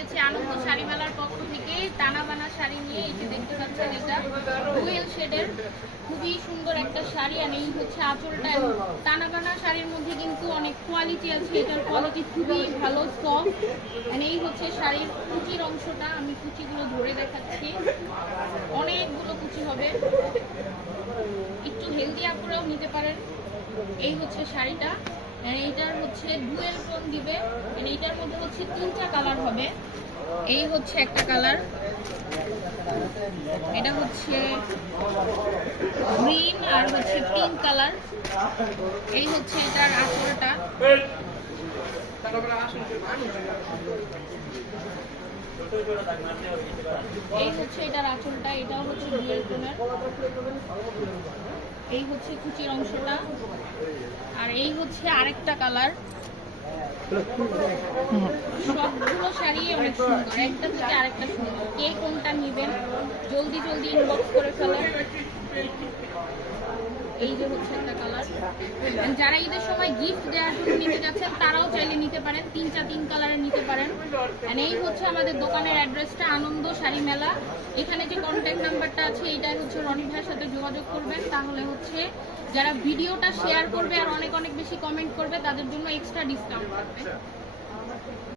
এসেছে আনন্দ শাড়ি মেলার পক্ষ থেকে টানা বানা শাড়ি নিয়ে। এই যে দেখতে পাচ্ছেন এটা ডুয়েল শেডের খুবই সুন্দর একটা শাড়ি। আর এই হচ্ছে আঁচলটা। টানা বানা শাড়ির মধ্যে কিন্তু অনেক কোয়ালিটি আছে, এটার কোয়ালিটি খুবই ভালো, সফট। আর এই হচ্ছে শাড়ির কুচির অংশটা, আমি কুচিগুলো ধরে দেখাচ্ছি, অনেকগুলো কুচি হবে, একটু হেলদি আপুরাও নিতে পারেন। এই হচ্ছে শাড়িটা। এইটার হচ্ছে ডুয়েল টোন দিবে, এইটার মধ্যে হচ্ছে 3টা কালার হবে। এই হচ্ছে একটা কালার, এটা হচ্ছে গ্রিন আর হচ্ছে পিঙ্ক কালার। এই হচ্ছে এটার আঁচলটা। এই হচ্ছে এটার আঁচলটা, এটাও হচ্ছে ডুয়েল টোনের। এই হচ্ছে কুচির অংশটা। আর এই হচ্ছে আরেকটা কালার। সবগুলো শাড়ি অনেক সুন্দর, একটা থেকে আরেকটা সুন্দর। কে কোনটা নিবেন জলদি জলদি ইনবক্স করে ফেলেন। এই যে হচ্ছে একটা কালার। যারা ঈদের সময় গিফট দেওয়ার জন্য নিতে যাচ্ছেন তারাও চাইলে নিতে পারেন, 3 কালারের নিতে পারেন। এই হচ্ছে আমাদের দোকানের অ্যাড্রেসটা, আনন্দ শাড়ি মেলা। এখানে যে কন্ট্যাক্ট নাম্বারটা আছে এটাই হচ্ছে রনি ভাইয়ের সাথে যোগাযোগ করবেন। তাহলে হচ্ছে যারা ভিডিওটা শেয়ার করবে আর অনেক অনেক বেশি কমেন্ট করবে তাদের জন্য এক্সট্রা ডিসকাউন্ট পাবে।